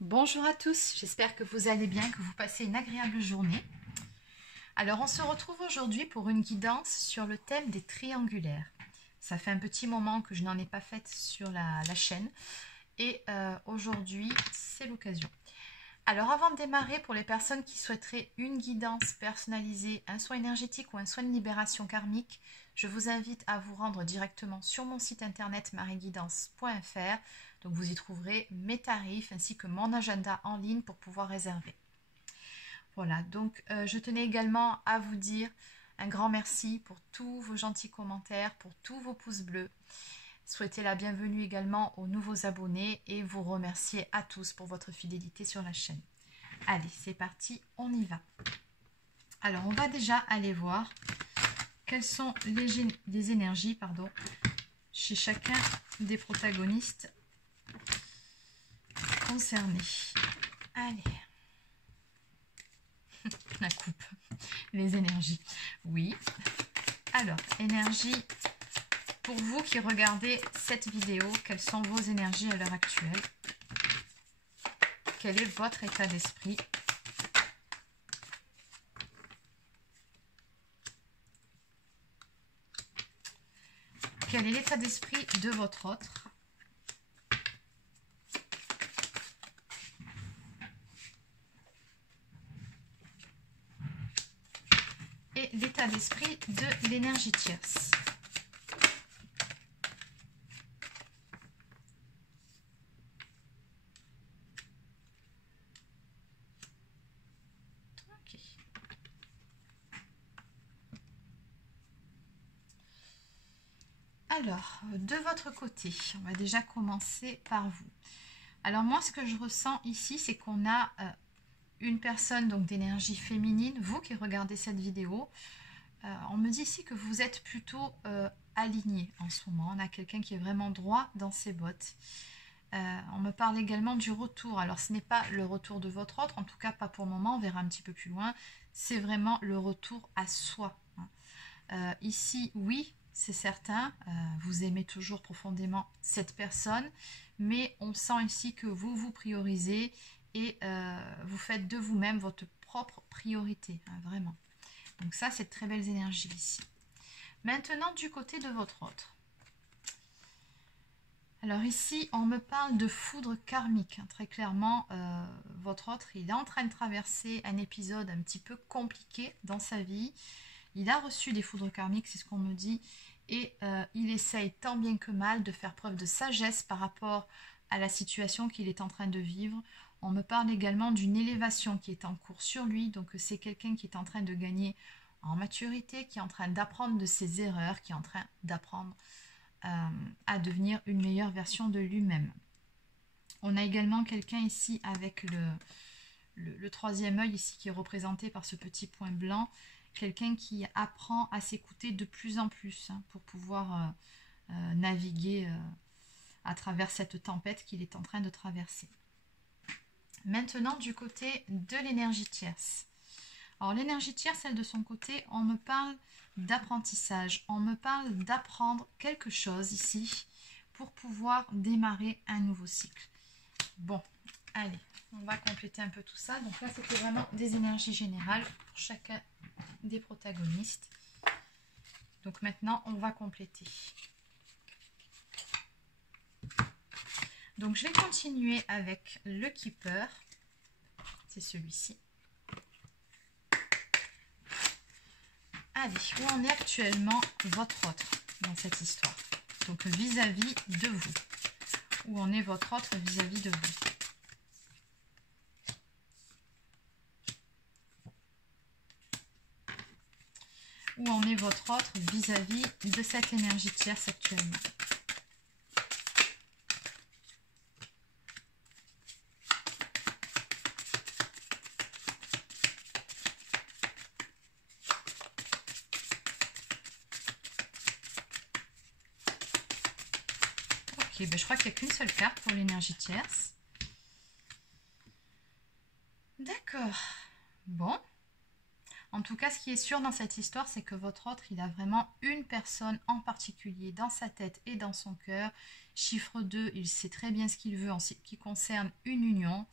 Bonjour à tous, j'espère que vous allez bien, que vous passez une agréable journée. Alors on se retrouve aujourd'hui pour une guidance sur le thème des triangulaires. Ça fait un petit moment que je n'en ai pas faite sur la chaîne et aujourd'hui c'est l'occasion. Alors avant de démarrer, pour les personnes qui souhaiteraient une guidance personnalisée, un soin énergétique ou un soin de libération karmique, je vous invite à vous rendre directement sur mon site internet marieguidance.fr. Donc vous y trouverez mes tarifs ainsi que mon agenda en ligne pour pouvoir réserver. Voilà, donc je tenais également à vous dire un grand merci pour tous vos gentils commentaires, pour tous vos pouces bleus. Souhaitez la bienvenue également aux nouveaux abonnés et vous remercier à tous pour votre fidélité sur la chaîne. Allez, c'est parti, on y va. Alors, on va déjà aller voir quelles sont les énergies chez chacun des protagonistes concernés. Allez, la coupe, les énergies. Oui, alors, énergie. Pour vous qui regardez cette vidéo, quelles sont vos énergies à l'heure actuelle? Quel est votre état d'esprit? Quel est l'état d'esprit de votre autre? Et l'état d'esprit de l'énergie tierce. Alors, de votre côté, on va déjà commencer par vous. Alors moi, ce que je ressens ici, c'est qu'on a une personne donc d'énergie féminine, vous qui regardez cette vidéo. On me dit ici que vous êtes plutôt aligné en ce moment. On a quelqu'un qui est vraiment droit dans ses bottes. On me parle également du retour. Alors ce n'est pas le retour de votre autre, en tout cas pas pour le moment, on verra un petit peu plus loin. C'est vraiment le retour à soi. Ici, oui, c'est certain, vous aimez toujours profondément cette personne, mais on sent ici que vous vous priorisez et vous faites de vous-même votre propre priorité, hein, vraiment. Donc ça, c'est de très belles énergies ici. Maintenant, du côté de votre autre. Alors ici, on me parle de foudre karmique. Hein, très clairement, votre autre, il est en train de traverser un épisode un petit peu compliqué dans sa vie. Il a reçu des foudres karmiques, c'est ce qu'on me dit, et il essaye tant bien que mal de faire preuve de sagesse par rapport à la situation qu'il est en train de vivre. On me parle également d'une élévation qui est en cours sur lui, donc c'est quelqu'un qui est en train de gagner en maturité, qui est en train d'apprendre de ses erreurs, qui est en train d'apprendre à devenir une meilleure version de lui-même. On a également quelqu'un ici avec le troisième œil ici qui est représenté par ce petit point blanc, quelqu'un qui apprend à s'écouter de plus en plus hein, pour pouvoir naviguer à travers cette tempête qu'il est en train de traverser. Maintenant, du côté de l'énergie tierce. Alors, l'énergie tierce, elle de son côté, on me parle d'apprentissage. On me parle d'apprendre quelque chose ici pour pouvoir démarrer un nouveau cycle. Bon, allez, on va compléter un peu tout ça. Donc là, c'était vraiment des énergies générales pour chacun des protagonistes. Donc maintenant, on va compléter. Donc je vais continuer avec le Keeper. C'est celui-ci. Allez, où en est actuellement votre autre dans cette histoire? Donc vis-à-vis de vous. Où en est votre autre vis-à-vis de vous? Où en est votre autre vis-à-vis de cette énergie tierce actuellement? Ok, ben je crois qu'il n'y a qu'une seule carte pour l'énergie tierce. D'accord. Bon. En tout cas, ce qui est sûr dans cette histoire, c'est que votre autre, il a vraiment une personne en particulier dans sa tête et dans son cœur. Chiffre 2, il sait très bien ce qu'il veut en ce qui concerne une union.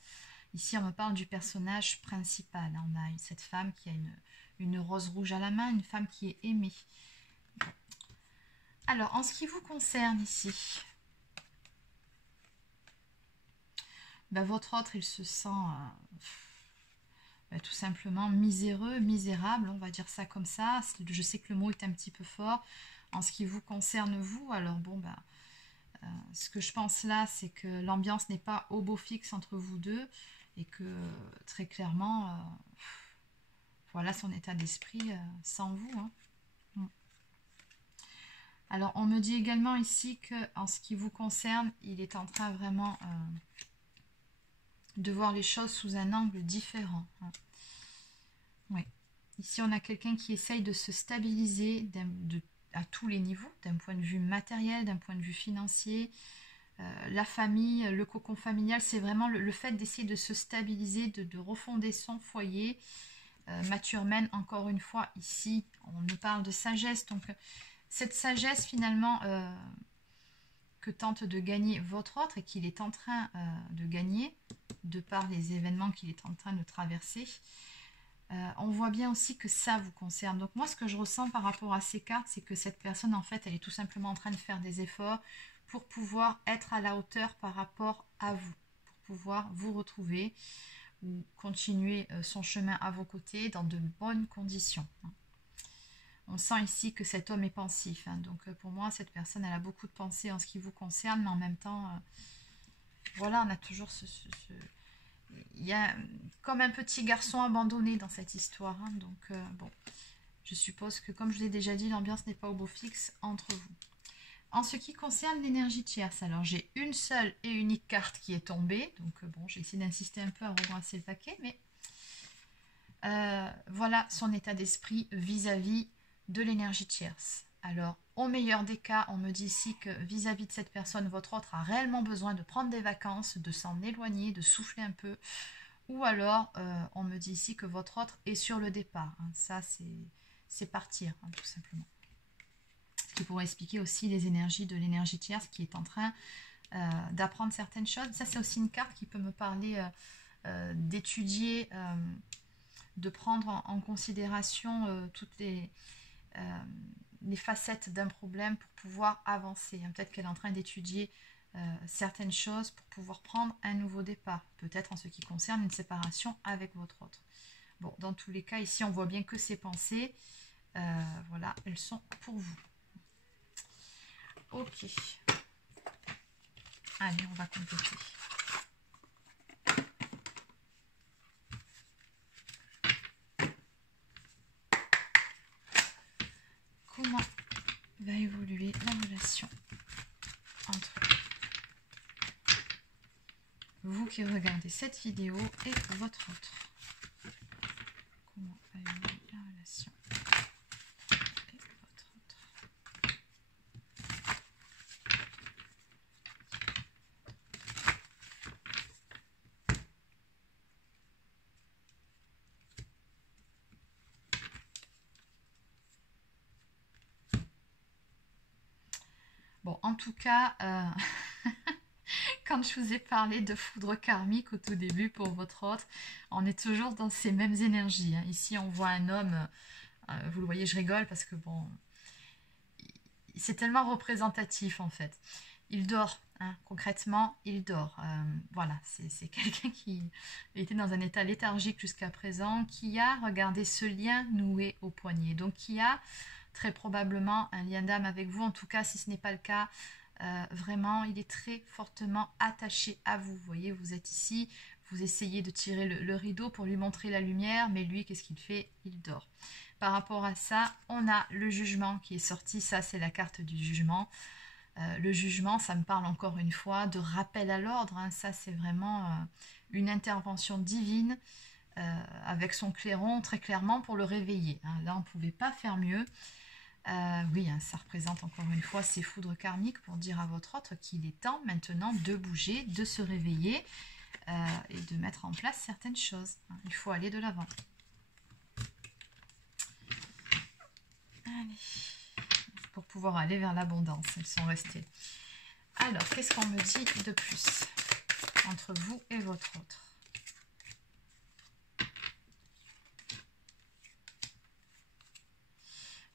Ici, on me parle du personnage principal. On a cette femme qui a une rose rouge à la main, une femme qui est aimée. Alors, en ce qui vous concerne ici, ben, votre autre, il se sent tout simplement miséreux, misérable, on va dire ça comme ça. Je sais que le mot est un petit peu fort. En ce qui vous concerne, vous, alors bon, ben, ce que je pense là, c'est que l'ambiance n'est pas au beau fixe entre vous deux et que très clairement, voilà son état d'esprit sans vous. Hein. Alors, on me dit également ici qu'en ce qui vous concerne, il est en train vraiment de voir les choses sous un angle différent. Hein. Oui. Ici, on a quelqu'un qui essaye de se stabiliser à tous les niveaux, d'un point de vue matériel, d'un point de vue financier. La famille, le cocon familial, c'est vraiment le fait d'essayer de se stabiliser, de refonder son foyer. Maturmen, encore une fois, ici, on nous parle de sagesse. Donc, cette sagesse, finalement, que tente de gagner votre autre et qu'il est en train de gagner, de par les événements qu'il est en train de traverser, on voit bien aussi que ça vous concerne. Donc moi, ce que je ressens par rapport à ces cartes, c'est que cette personne, en fait, elle est tout simplement en train de faire des efforts pour pouvoir être à la hauteur par rapport à vous, pour pouvoir vous retrouver ou continuer son chemin à vos côtés dans de bonnes conditions. On sent ici que cet homme est pensif. Hein. Donc pour moi, cette personne, elle a beaucoup de pensées en ce qui vous concerne, mais en même temps, voilà, on a toujours il y a comme un petit garçon abandonné dans cette histoire. Hein. Donc bon, je suppose que comme je l'ai déjà dit, l'ambiance n'est pas au beau fixe entre vous. En ce qui concerne l'énergie tierce, alors j'ai une seule et unique carte qui est tombée. Donc bon, j'ai essayé d'insister un peu à rebrasser le paquet, mais voilà son état d'esprit vis-à-vis de l'énergie tierce. Alors, au meilleur des cas, on me dit ici que vis-à-vis de cette personne, votre autre a réellement besoin de prendre des vacances, de s'en éloigner, de souffler un peu. Ou alors, on me dit ici que votre autre est sur le départ. Hein. Ça, c'est partir, hein, tout simplement. Ce qui pourrait expliquer aussi les énergies de l'énergie tierce qui est en train d'apprendre certaines choses. Ça, c'est aussi une carte qui peut me parler d'étudier, de prendre en considération toutes les facettes d'un problème pour pouvoir avancer. Peut-être qu'elle est en train d'étudier certaines choses pour pouvoir prendre un nouveau départ. Peut-être en ce qui concerne une séparation avec votre autre. Bon, dans tous les cas, ici, on voit bien que ces pensées, voilà, elles sont pour vous. Ok. Allez, on va compléter. Comment va évoluer la relation entre vous qui regardez cette vidéo et votre autre? Comment va évoluer la relation avec votre autre? Bon, en tout cas, quand je vous ai parlé de foudre karmique au tout début pour votre autre, on est toujours dans ces mêmes énergies. Hein. Ici, on voit un homme, vous le voyez, je rigole parce que bon, c'est tellement représentatif en fait. Il dort, hein, concrètement, il dort. Voilà, c'est quelqu'un qui était dans un état léthargique jusqu'à présent, qui a regardé ce lien noué au poignet. Donc, qui a très probablement un lien d'âme avec vous. En tout cas, si ce n'est pas le cas, vraiment, il est très fortement attaché à vous. Vous voyez, vous êtes ici, vous essayez de tirer le rideau pour lui montrer la lumière, mais lui, qu'est-ce qu'il fait? Il dort. Par rapport à ça, on a le jugement qui est sorti. Ça, c'est la carte du jugement. Le jugement, ça me parle encore une fois de rappel à l'ordre. Hein. Ça, c'est vraiment une intervention divine avec son clairon, très clairement, pour le réveiller. Hein. Là, on ne pouvait pas faire mieux. Oui, hein, ça représente encore une fois ces foudres karmiques pour dire à votre autre qu'il est temps maintenant de bouger, de se réveiller et de mettre en place certaines choses. Hein. Il faut aller de l'avant. Allez, pour pouvoir aller vers l'abondance, elles sont restées. Alors, qu'est-ce qu'on me dit de plus entre vous et votre autre?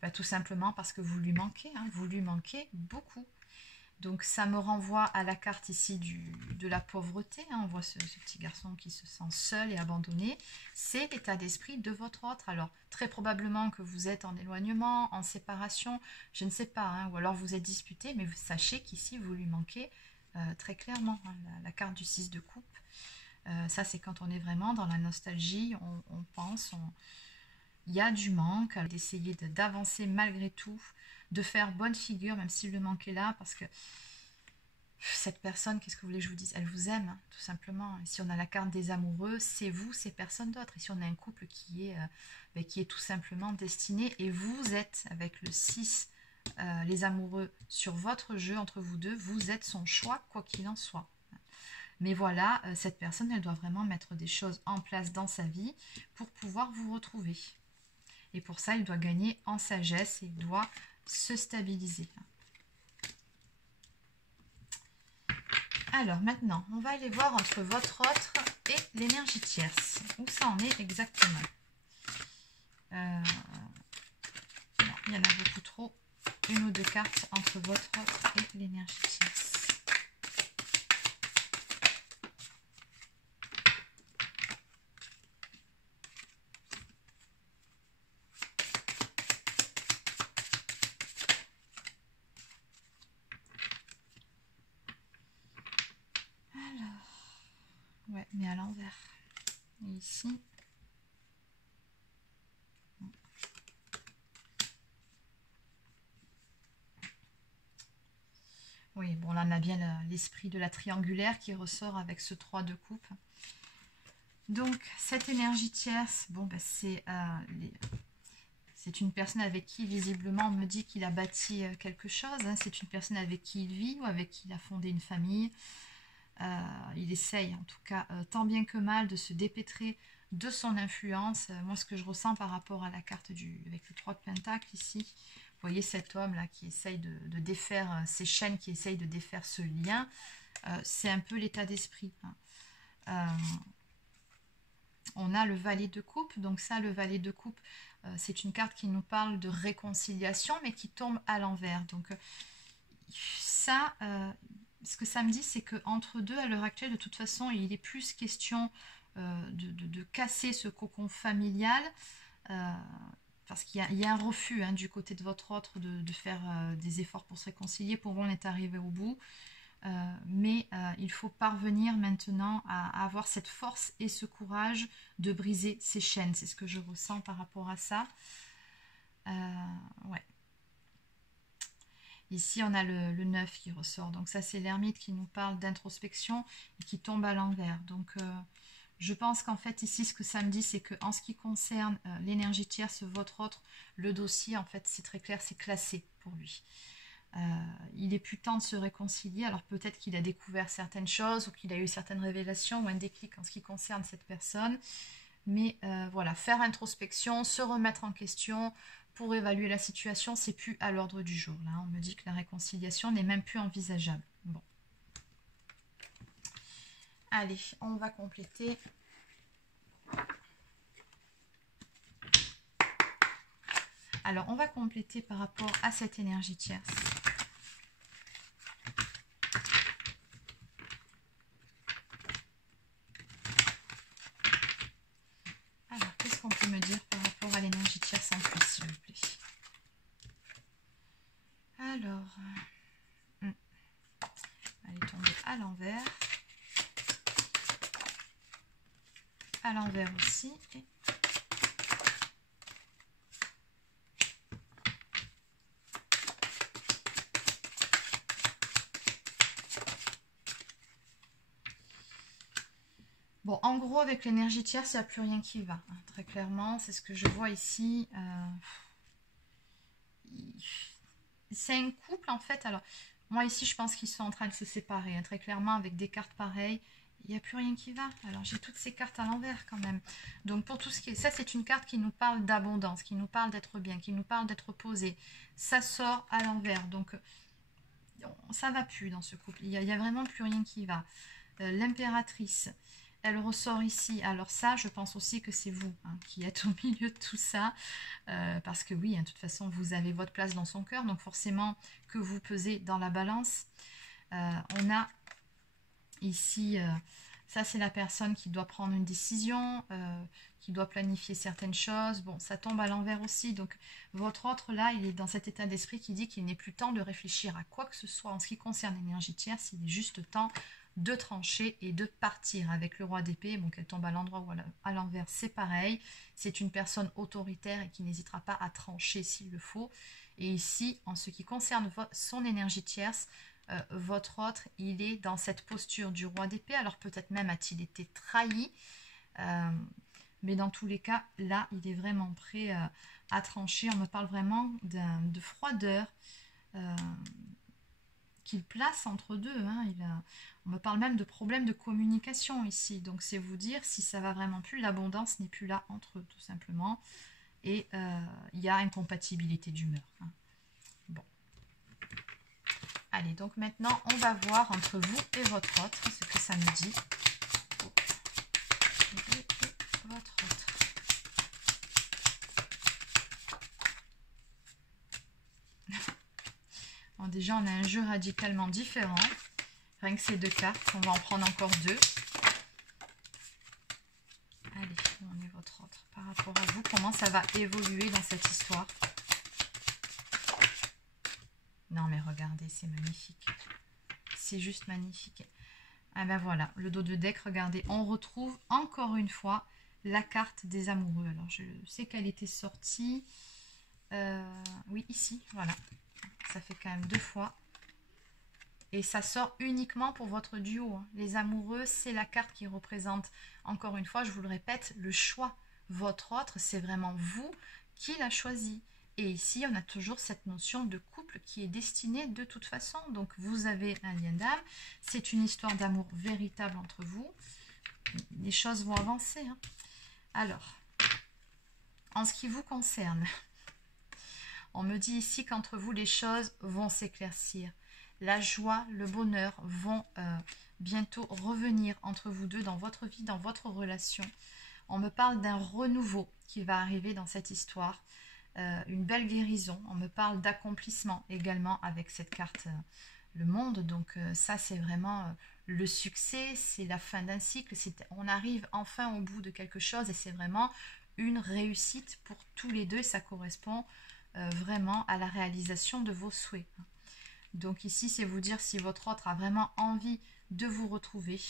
Ben, tout simplement parce que vous lui manquez, hein, vous lui manquez beaucoup. Donc ça me renvoie à la carte ici de la pauvreté, hein. On voit ce petit garçon qui se sent seul et abandonné. C'est l'état d'esprit de votre autre. Alors très probablement que vous êtes en éloignement, en séparation, je ne sais pas, hein, ou alors vous êtes disputé, mais sachez qu'ici vous lui manquez très clairement, hein, la carte du 6 de coupe. Ça c'est quand on est vraiment dans la nostalgie, on pense, il y a du manque, d'essayer d'avancer malgré tout, de faire bonne figure, même si le manque est là, parce que cette personne, qu'est-ce que vous voulez que je vous dise? Elle vous aime, hein, tout simplement. Si on a la carte des amoureux, c'est vous, c'est personne d'autre. Ici, on a un couple qui est tout simplement destiné, et vous êtes, avec le 6, les amoureux, sur votre jeu, entre vous deux, vous êtes son choix, quoi qu'il en soit. Mais voilà, cette personne, elle doit vraiment mettre des choses en place dans sa vie pour pouvoir vous retrouver. Et pour ça, il doit gagner en sagesse et il doit se stabiliser. Alors maintenant, on va aller voir entre votre autre et l'énergie tierce. Où ça en est exactement? Non, il y en a beaucoup trop. Une ou deux cartes entre votre autre et l'énergie tierce. Ouais, mais à l'envers. Et ici. Oui, bon là on a bien l'esprit de la triangulaire qui ressort avec ce 3 de coupe. Donc cette énergie tierce, bon ben c'est une personne avec qui visiblement on me dit qu'il a bâti quelque chose. Hein. C'est une personne avec qui il vit ou avec qui il a fondé une famille. Il essaye en tout cas tant bien que mal de se dépêtrer de son influence. Moi ce que je ressens par rapport à la carte avec le 3 de Pentacle ici, vous voyez cet homme là qui essaye de défaire ces chaînes, qui essaye de défaire ce lien, c'est un peu l'état d'esprit. Hein. On a le valet de coupe, donc ça le valet de coupe c'est une carte qui nous parle de réconciliation mais qui tombe à l'envers. Donc ça... ce que ça me dit, c'est qu'entre deux, à l'heure actuelle, de toute façon, il est plus question de casser ce cocon familial, parce qu'il y a un refus hein, du côté de votre autre de faire des efforts pour se réconcilier. Pour moi, on est arrivé au bout. Mais il faut parvenir maintenant à avoir cette force et ce courage de briser ces chaînes. C'est ce que je ressens par rapport à ça. Ouais. Ici, on a le 9 qui ressort. Donc ça, c'est l'ermite qui nous parle d'introspection et qui tombe à l'envers. Donc, je pense qu'en fait, ici, ce que ça me dit, c'est qu'en ce qui concerne l'énergie tierce, votre autre, le dossier, en fait, c'est très clair, c'est classé pour lui. Il est plus temps de se réconcilier. Alors, peut-être qu'il a découvert certaines choses ou qu'il a eu certaines révélations ou un déclic en ce qui concerne cette personne. Mais voilà, faire introspection, se remettre en question... Pour évaluer la situation, c'est plus à l'ordre du jour. Là, on me dit que la réconciliation n'est même plus envisageable. Bon. Allez, on va compléter. Alors, on va compléter par rapport à cette énergie tierce. Alors, qu'est-ce qu'on peut me dire par rapport à l'énergie tierce en plus, s'il vous plaît? Alors, elle est tombée à l'envers. À l'envers aussi. Et... Bon, en gros, avec l'énergie tierce, il n'y a plus rien qui va. Hein, très clairement, c'est ce que je vois ici. C'est un couple, en fait. Alors, moi, ici, je pense qu'ils sont en train de se séparer. Hein, très clairement, avec des cartes pareilles, il n'y a plus rien qui va. Alors, j'ai toutes ces cartes à l'envers, quand même. Donc, pour tout ce qui est... Ça, c'est une carte qui nous parle d'abondance, qui nous parle d'être bien, qui nous parle d'être posé. Ça sort à l'envers. Donc, ça va plus dans ce couple. Il y a vraiment plus rien qui va. L'impératrice, elle ressort ici. Alors ça, je pense aussi que c'est vous hein, qui êtes au milieu de tout ça. Parce que oui, hein, de toute façon, vous avez votre place dans son cœur. Donc forcément que vous pesez dans la balance. On a ici, ça c'est la personne qui doit prendre une décision, qui doit planifier certaines choses. Bon, ça tombe à l'envers aussi. Donc votre autre là, il est dans cet état d'esprit qui dit qu'il n'est plus temps de réfléchir à quoi que ce soit en ce qui concerne l'énergie tierce. Il est juste temps de trancher et de partir. Avec le roi d'épée, bon, qu'elle tombe à l'endroit ou à l'envers, c'est pareil. C'est une personne autoritaire et qui n'hésitera pas à trancher s'il le faut. Et ici, en ce qui concerne son énergie tierce, votre autre, il est dans cette posture du roi d'épée. Alors peut-être même a-t-il été trahi. Mais dans tous les cas, là, il est vraiment prêt à trancher. On me parle vraiment de froideur qu'il place entre deux. Hein. On me parle même de problèmes de communication ici. Donc c'est vous dire si ça va vraiment plus. L'abondance n'est plus là entre eux, tout simplement. Et il y a incompatibilité d'humeur. Hein. Bon. Allez, donc maintenant, on va voir entre vous et votre autre ce que ça me dit. Et votre autre. Bon, déjà, on a un jeu radicalement différent. Rien que ces deux cartes, on va en prendre encore deux. Allez, on est votre autre. Par rapport à vous, comment ça va évoluer dans cette histoire? Non, mais regardez, c'est magnifique. C'est juste magnifique. Ah ben voilà, le dos de deck, regardez, on retrouve encore une fois la carte des amoureux. Alors, je sais qu'elle était sortie. Oui, ici, voilà. Ça fait quand même deux fois. Et ça sort uniquement pour votre duo. Hein. Les amoureux, c'est la carte qui représente, encore une fois, je vous le répète, le choix. Votre autre, c'est vraiment vous qui l'a choisi. Et ici, on a toujours cette notion de couple qui est destinée de toute façon. Donc, vous avez un lien d'âme. C'est une histoire d'amour véritable entre vous. Les choses vont avancer. Hein. Alors, en ce qui vous concerne, on me dit ici qu'entre vous, les choses vont s'éclaircir. La joie, le bonheur vont bientôt revenir entre vous deux dans votre vie, dans votre relation. On me parle d'un renouveau qui va arriver dans cette histoire. Une belle guérison. On me parle d'accomplissement également avec cette carte le monde. Donc ça, c'est vraiment le succès, c'est la fin d'un cycle. On arrive enfin au bout de quelque chose et c'est vraiment une réussite pour tous les deux. Ça correspond vraiment à la réalisation de vos souhaits. Donc ici, c'est vous dire si votre autre a vraiment envie de vous retrouver.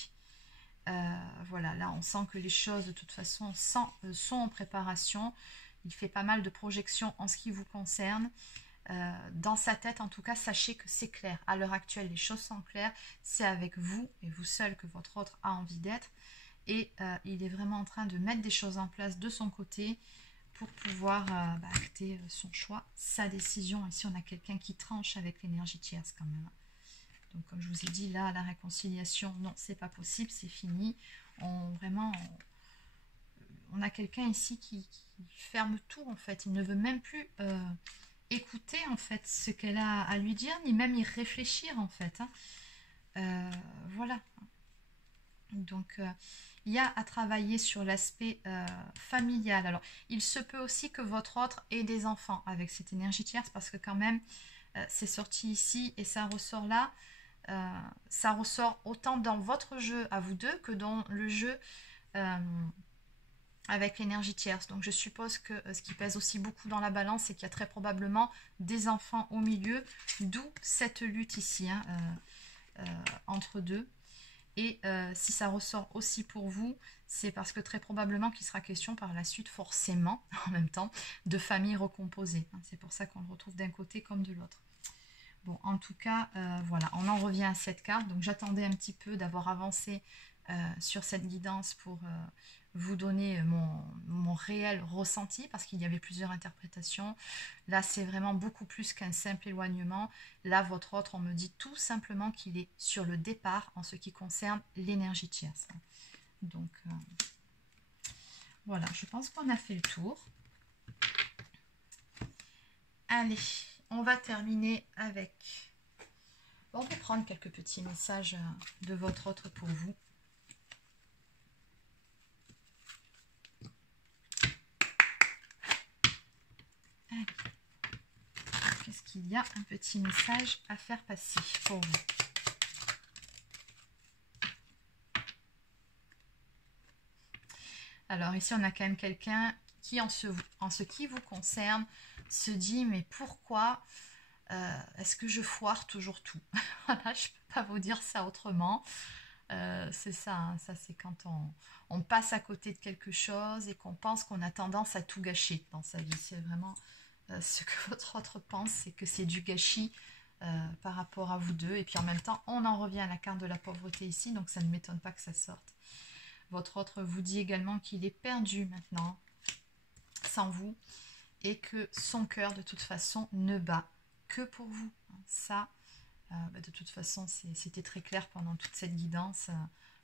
Voilà, là, on sent que les choses, de toute façon, sont en préparation. Il fait pas mal de projections en ce qui vous concerne. Dans sa tête, en tout cas, sachez que c'est clair. À l'heure actuelle, les choses sont claires. C'est avec vous et vous seul que votre autre a envie d'être. Et il est vraiment en train de mettre des choses en place de son côté pour pouvoir acter son choix, sa décision. Ici, on a quelqu'un qui tranche avec l'énergie tierce quand même. Donc, comme je vous ai dit, là, la réconciliation, non, c'est pas possible, c'est fini. On a quelqu'un ici qui ferme tout, en fait. Il ne veut même plus écouter, en fait, ce qu'elle a à lui dire, ni même y réfléchir, en fait. Hein. Voilà. Donc, il y a à travailler sur l'aspect familial. Alors, il se peut aussi que votre autre ait des enfants avec cette énergie tierce, parce que quand même, c'est sorti ici et ça ressort là. Ça ressort autant dans votre jeu à vous deux que dans le jeu avec l'énergie tierce. Donc je suppose que ce qui pèse aussi beaucoup dans la balance, c'est qu'il y a très probablement des enfants au milieu, d'où cette lutte ici hein, entre deux. Et si ça ressort aussi pour vous, c'est parce que très probablement qu'il sera question par la suite, forcément, en même temps, de famille recomposée. C'est pour ça qu'on le retrouve d'un côté comme de l'autre. Bon, en tout cas, voilà, on en revient à cette carte. Donc, j'attendais un petit peu d'avoir avancé sur cette guidance pour vous donner mon réel ressenti, parce qu'il y avait plusieurs interprétations. Là, c'est vraiment beaucoup plus qu'un simple éloignement. Là, votre autre, on me dit tout simplement qu'il est sur le départ en ce qui concerne l'énergie tierce. Donc, voilà, je pense qu'on a fait le tour. Allez, on va terminer avec On va prendre quelques petits messages de votre autre pour vous. Qu'est-ce qu'il y a? Un petit message à faire passer pour vous. Alors ici, on a quand même quelqu'un qui, en ce qui vous concerne, se dit, mais pourquoi est-ce que je foire toujours tout? Voilà, je ne peux pas vous dire ça autrement. C'est ça, hein, ça c'est quand on passe à côté de quelque chose et qu'on pense qu'on a tendance à tout gâcher dans sa vie. C'est vraiment ce que votre autre pense, c'est que c'est du gâchis par rapport à vous deux. Et puis en même temps, on en revient à la carte de la pauvreté ici, donc ça ne m'étonne pas que ça sorte. Votre autre vous dit également qu'il est perdu maintenant, sans vous, et que son cœur, de toute façon, ne bat que pour vous. Ça, de toute façon, c'était très clair pendant toute cette guidance.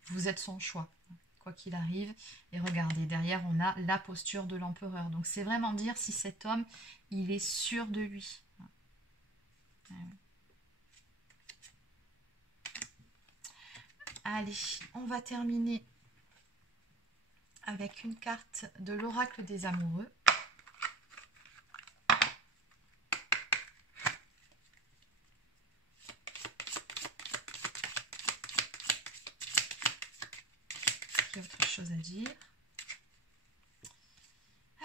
Vous êtes son choix, quoi qu'il arrive. Et regardez, derrière, on a la posture de l'empereur. Donc, c'est vraiment dire si cet homme, il est sûr de lui. Allez, on va terminer avec une carte de l'oracle des amoureux. Il y a autre chose à dire.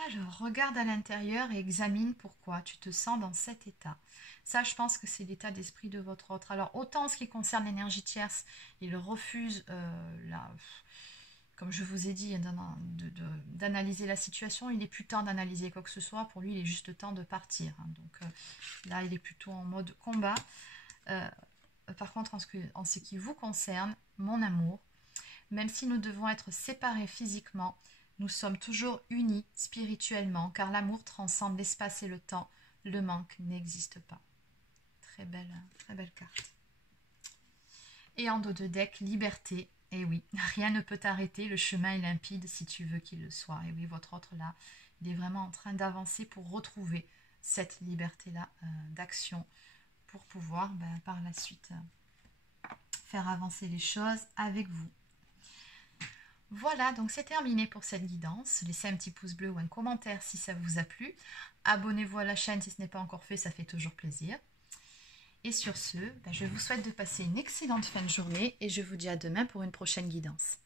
Alors, regarde à l'intérieur et examine pourquoi tu te sens dans cet état. Ça, je pense que c'est l'état d'esprit de votre autre. Alors, autant en ce qui concerne l'énergie tierce, il refuse comme je vous ai dit, d'analyser la situation. Il n'est plus temps d'analyser quoi que ce soit. Pour lui, il est juste temps de partir. Donc là, il est plutôt en mode combat. Par contre, en ce qui vous concerne, mon amour, même si nous devons être séparés physiquement, nous sommes toujours unis spirituellement, car l'amour transcende l'espace et le temps. Le manque n'existe pas. Très belle carte. Et en dos de deck, liberté. Et oui, rien ne peut t'arrêter, le chemin est limpide si tu veux qu'il le soit. Et oui, votre autre là, il est vraiment en train d'avancer pour retrouver cette liberté-là d'action, pour pouvoir par la suite faire avancer les choses avec vous. Voilà, donc c'est terminé pour cette guidance. Laissez un petit pouce bleu ou un commentaire si ça vous a plu. Abonnez-vous à la chaîne si ce n'est pas encore fait, ça fait toujours plaisir. Et sur ce, je vous souhaite de passer une excellente fin de journée et je vous dis à demain pour une prochaine guidance.